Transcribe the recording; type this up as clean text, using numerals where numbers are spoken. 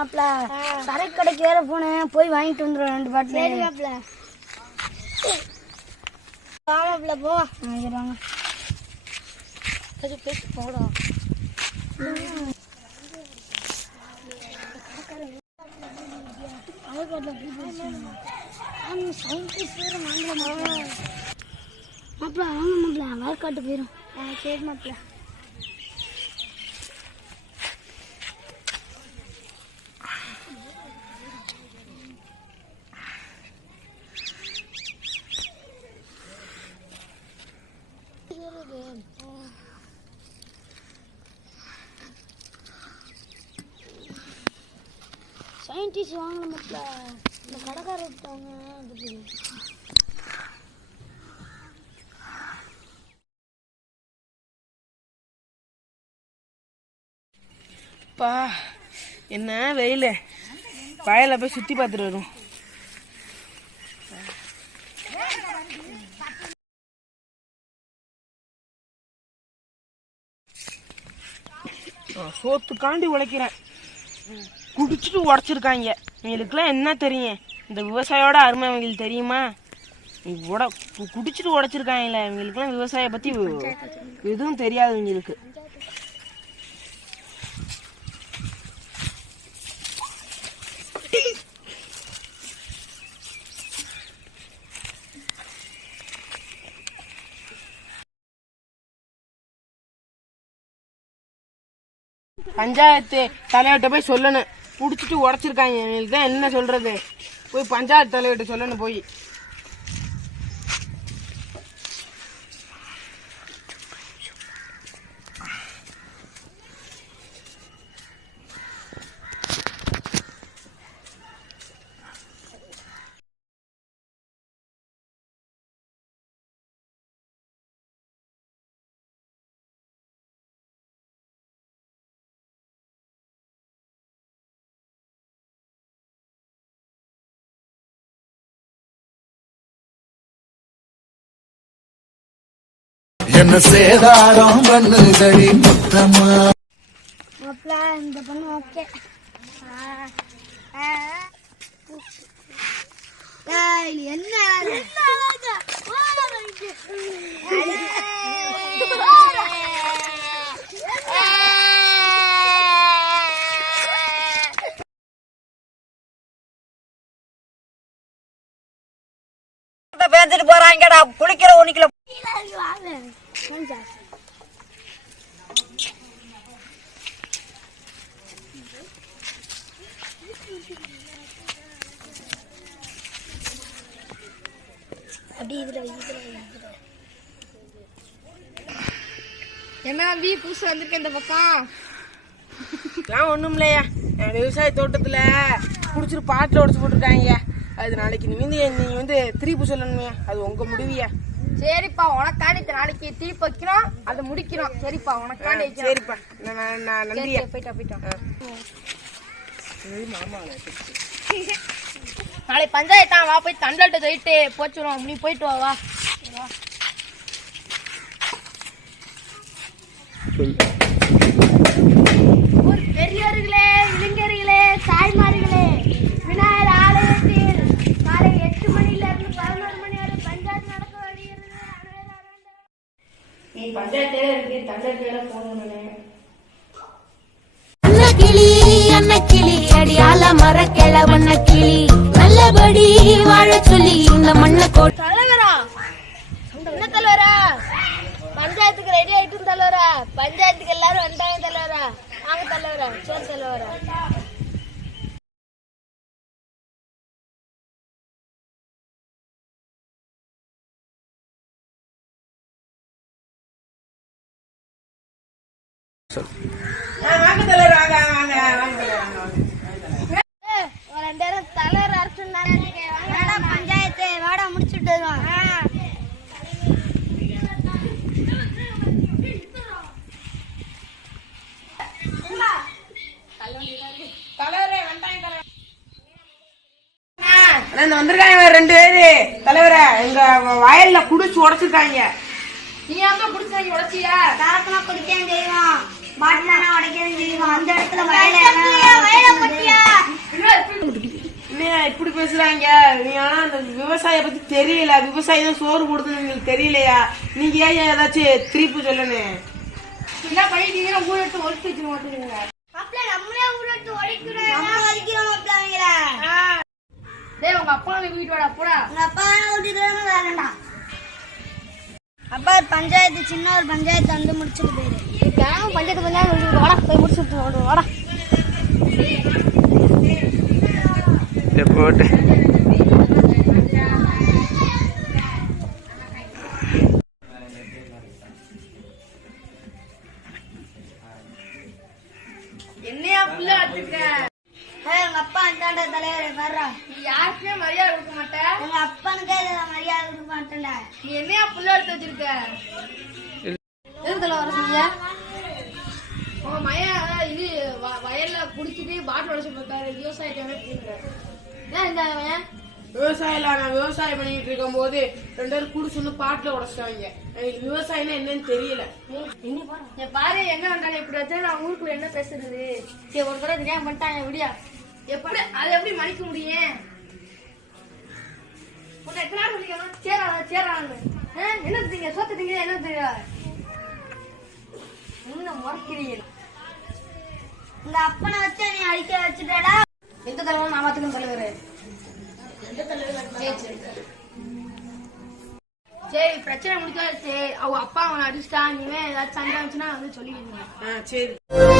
மாப்பிள்ள சரக்கு கடைக்கு வேற போனேன், போய் வாங்கிட்டு வந்துடும் 2 பாட்டில். சரி மாப்பிள்ள, மாப்பிள்ள போ வாங்கிடுவாங்க. போடா மாப்பிள்ள, வாங்க மாப்பிள்ள, வயற்காட்டு போயிடும். சரி மாப்பிள்ள. சயின்டிஸ்ட் வாங்கல மாப்பிள்ள, இந்த கடைக்கார விட்டாங்க. பா என்ன வெயில, வயல போய் சுத்தி பார்த்துட்டு வரும். சோத்துக்காண்டி உழைக்கிறேன், குடிச்சிட்டு உடச்சிருக்காங்க. இவங்களுக்குலாம் என்ன தெரியும்? இந்த விவசாயோட அருமை இவங்களுக்கு தெரியுமா? குடிச்சிட்டு உடச்சிருக்காங்கல்ல, இவங்களுக்குலாம் விவசாய பத்தி எதுவும் தெரியாது. இவங்களுக்கு பஞ்சாயத்து தலைவர்கிட்ட போய் சொல்லணும், புடிச்சிட்டு உடச்சிருக்காங்க. எங்களுக்கு தான் என்ன சொல்றது? போய் பஞ்சாயத்து தலைவர்கிட்ட சொல்லணும். போய் என்ன சேதாரம் பண்ணுதடி முத்தமா. மாப்பிள்ள இந்த பொண்ணு ஓகே. என்ன பேஞ்சிட்டு போறாங்கடா, குளிக்கிற உனிக்கல. என்ன தம்பி புதுசு வந்திருக்க இந்த பக்கம்? ஒண்ணும் இல்லையா, விவசாய தோட்டத்துல குடிச்சிட்டு பாட்டில் உடச்சு போட்டிருக்காங்க. அது நாளைக்கு நீங்க வந்து திருப்பி சொல்லணுமே, அது உங்க முடிவியா? சரிப்பா, உனக்காண்டி நாளைக்கு தீர்ப்பு வைக்கிறோம், அதை முடிக்கிறோம். சரிப்பா, உனக்காண்டி. சரிப்பா, நான் நன்றியா. போயிட்டா. நாளைக்கு பஞ்சாயத்தான், வா போய் தண்டல்கிட்ட போயிட்டு போச்சுருவோம். நீ போயிட்டு வா. பெரியவர்களே, இளைஞர்களே, தாய்மார்களே, விநாயகர் ஆலயத்தில் காலை 8 மணியிலிருந்து 11 மணி வரை பஞ்சாயத்து நடக்க வருகிறது. நீ பஞ்சாயத்துல இருக்கு, தண்டல்கிட்ட போகணும். அன்ன கிளி அடியால மரக்கிழவண்ண கிளி நல்லபடி வாழ சொல்லி இந்த மண்ணை கோட்டை. தலைவரா, என்ன தலைவரா? பஞ்சாயத்துக்கு ரெடி ஆயிட்டும் தலைவரா. பஞ்சாயத்துக்கு எல்லாரும் வந்தாங்க தலைவரா. வாங்க தலைவரா. சரி தலைவரா. வாங்க தலைவர், வாங்க. ஒரு 2 நேரம் தலைவர் அரசு பஞ்சாயத்து வாடா முடிச்சுட்டு வருவான். வந்திருக்காங்க 2 பேரு தலைவரை. எங்க வயல்ல குடிச்சு உடைச்சிருக்காங்க. நீ அங்க குடிச்சாங்க உடைச்சியா? சரக்குனா குடிக்கணும் செய்வோம், பாட்டிலாம் உடைக்கணும் செய்வோம். அந்த இடத்துல வயல பட்டியா இப்படி பேசுறாங்க? நீ ஆனா அந்த விவசாய பத்தி தெரியல, விவசாயி தான் சோறு போடுதுன்னு உங்களுக்கு தெரியலையா? நீங்க ஏன் ஏதாச்சும் திருப்பி சொல்லணும்? என்ன பண்ணிட்டீங்கன்னா ஊர் எடுத்து ஒழிச்சு வச்சு மாட்டீங்க. அப்பல நம்மளே ஊரட்டு ஒழிக்கிறோம், நம்ம ஒழிக்கிறோம் அப்படிங்கற. டேய் உங்க அப்பா வீட்டு வாடா போடா. உங்க அப்பா ஓடிடுறாங்க வேறடா. அப்பா பஞ்சாயத்து சின்ன ஒரு பஞ்சாயத்து வந்து முடிச்சிட்டு போயிரு. கிராம பஞ்சாயத்து பஞ்சாயத்து வாடா போய் முடிச்சிட்டு வாடா. போட்டு என்னையா புள்ள அடிச்சுக்க? எங்க அப்பா அந்தாண்ட தலைவரே வர்றா. நீ யாருக்குமே மரியாதை கொடுக்க மாட்ட. எங்க அப்பனுக்கே மரியாதை கொடுக்க மாட்டேன்டா. நீ என்னையா புள்ள எடுத்து வச்சிருக்க? எதுக்குள்ள வர சொல்லியா? உங்க மையன் இது வயல்ல குடிச்சிட்டு பாட்டில் உடச்சு போட்டாரு. விவசாயத்தை ஏன் இந்த பையன் விவசாயில நான் விவசாயம் பண்ணிட்டு இருக்கும் போது 2 பேரும் குடிச்சுன்னு பாட்டுல உடச்சிட்டாங்க. எனக்கு விவசாயம்னா என்னன்னு தெரியல. பாரு என்ன பண்றாங்க இப்படி வச்சா நான் ஊருக்குள்ள என்ன பேசுறது? சரி ஒரு தடவை தெரியாம பண்ணிட்டாங்க விடியா. எப்படி அதை எப்படி மன்னிக்க முடியும்? உன்னை எத்தனை நாள் சொல்லிக்கணும்? சேராங்க என்ன திங்க சொத்து திங்க என்ன தெரியா? என்ன முறைக்கிறீங்க? உங்க அப்பனை வச்சு நீ அடிக்க வச்சுட்டா. எந்த தலைவரும் நாமத்துக்கும் தலைவர். சரி பிரச்சனை முடிச்சாச்சு. அவங்க அப்பா அவனை அடிச்சிட்டான். இனிமே ஏதாச்சும் சண்டை வந்துச்சுன்னா வந்து சொல்லிடுங்க. சரி.